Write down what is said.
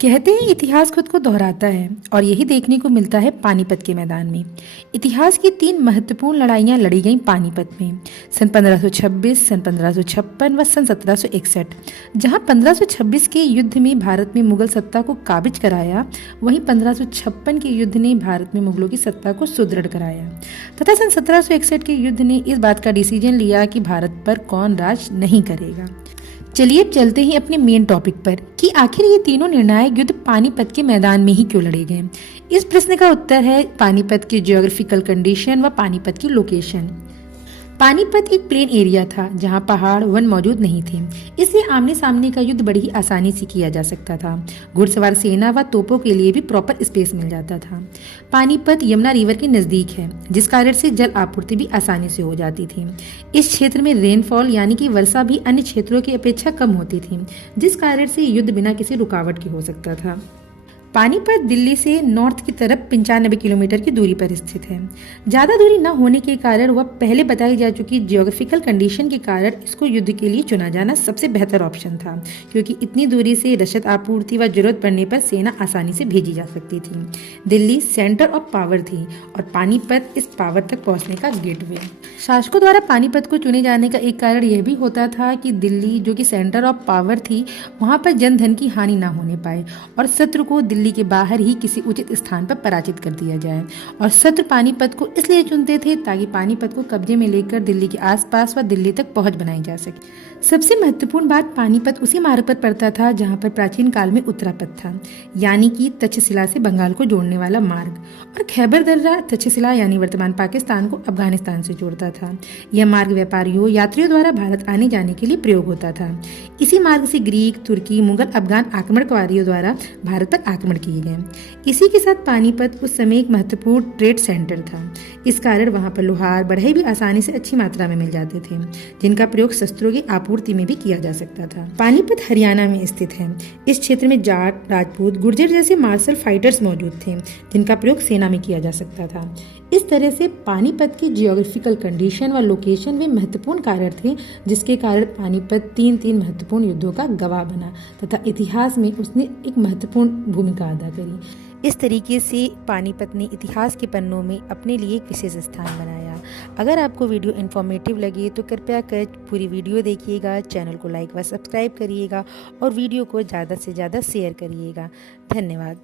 कहते हैं इतिहास खुद को दोहराता है और यही देखने को मिलता है पानीपत के मैदान में। इतिहास की 3 महत्वपूर्ण लड़ाइयां लड़ी गईं पानीपत में, सन 1526, सन 1556 व सन 1761। जहां 1526 के युद्ध में भारत में मुगल सत्ता को काबिज कराया, वहीं 1556 के युद्ध ने भारत में मुगलों की सत्ता को सुदृढ़ कराया तथा सन 1761 के युद्ध ने इस बात का डिसीजन लिया कि भारत पर कौन राज नहीं करेगा। चलिए अब चलते हैं अपने मेन टॉपिक पर कि आखिर ये तीनों निर्णायक युद्ध पानीपत के मैदान में ही क्यों लड़े गए। इस प्रश्न का उत्तर है पानीपत की ज्योग्राफिकल कंडीशन व पानीपत की लोकेशन। पानीपत एक प्लेन एरिया था जहां पहाड़ वन मौजूद नहीं थे, इसलिए आमने सामने का युद्ध बड़ी ही आसानी से किया जा सकता था। घुड़सवार सेना व तोपों के लिए भी प्रॉपर स्पेस मिल जाता था। पानीपत यमुना रिवर के नजदीक है, जिस कारण से जल आपूर्ति भी आसानी से हो जाती थी। इस क्षेत्र में रेनफॉल यानी कि वर्षा भी अन्य क्षेत्रों की अपेक्षा कम होती थी, जिस कारण से युद्ध बिना किसी रुकावट के हो सकता था। पानीपत दिल्ली से नॉर्थ की तरफ 95 किलोमीटर की दूरी पर स्थित है। ज़्यादा दूरी न होने के कारण वह पहले बताई जा चुकी जियोग्राफिकल कंडीशन के कारण इसको युद्ध के लिए चुना जाना सबसे बेहतर ऑप्शन था, क्योंकि इतनी दूरी से रसद आपूर्ति व जरूरत पड़ने पर सेना आसानी से भेजी जा सकती थी। दिल्ली सेंटर ऑफ पावर थी और पानीपत इस पावर तक पहुँचने का गेटवे। शासकों द्वारा पानीपत को चुने जाने का एक कारण यह भी होता था कि दिल्ली जो कि सेंटर ऑफ पावर थी, वहाँ पर जन धन की हानि न होने पाए और शत्रु को दिल्ली के बाहर ही किसी उचित स्थान पर पराजित कर दिया जाए। और शत्रु पानीपत को इसलिए चुनते थे ताकि पानीपत को कब्जे में लेकर दिल्ली के आसपास व दिल्ली तक पहुंच बनाई जा सके। सबसे महत्वपूर्ण बात, पानीपत उसी मार्ग पर पड़ता था जहां पर प्राचीन काल में उत्तरापथ था, यानी कि तक्षशिला से बंगाल को जोड़ने वाला मार्ग, और खैबर दर्रा तक्षशिला यानी वर्तमान पाकिस्तान को अफगानिस्तान से जोड़ता था। यह मार्ग व्यापारियों यात्रियों द्वारा भारत आने जाने के लिए प्रयोग होता था। इसी मार्ग से ग्रीक, तुर्की, मुगल, अफगान आक्रमणकारियों द्वारा भारत पर आक्रमण किए गए। इसी के साथ पानीपत उस समय एक महत्वपूर्ण ट्रेड सेंटर था। इस कारण वहां पर लोहार, बढ़ई भी आसानी से अच्छी मात्रा में मिल जाते थे, जिनका प्रयोग शस्त्रों की आपूर्ति में भी किया जा सकता था। पानीपत हरियाणा में स्थित है। इस क्षेत्र में जाट, राजपूत, गुर्जर जैसे मार्शल फाइटर्स मौजूद थे, जिनका प्रयोग सेना में किया जा सकता था। इस तरह से पानीपत की जियोग्राफिकल कंडीशन व लोकेशन वे महत्वपूर्ण कारण थे, जिसके कारण पानीपत तीन महत्वपूर्ण युद्धों का गवाह बना तथा इतिहास में उसने एक महत्वपूर्ण भूमिका अदा करी। इस तरीके से पानीपत ने इतिहास के पन्नों में अपने लिए एक विशेष स्थान बनाया। अगर आपको वीडियो इन्फॉर्मेटिव लगे तो कृपया कर पूरी वीडियो देखिएगा, चैनल को लाइक व सब्सक्राइब करिएगा और वीडियो को ज़्यादा से ज़्यादा शेयर करिएगा। धन्यवाद।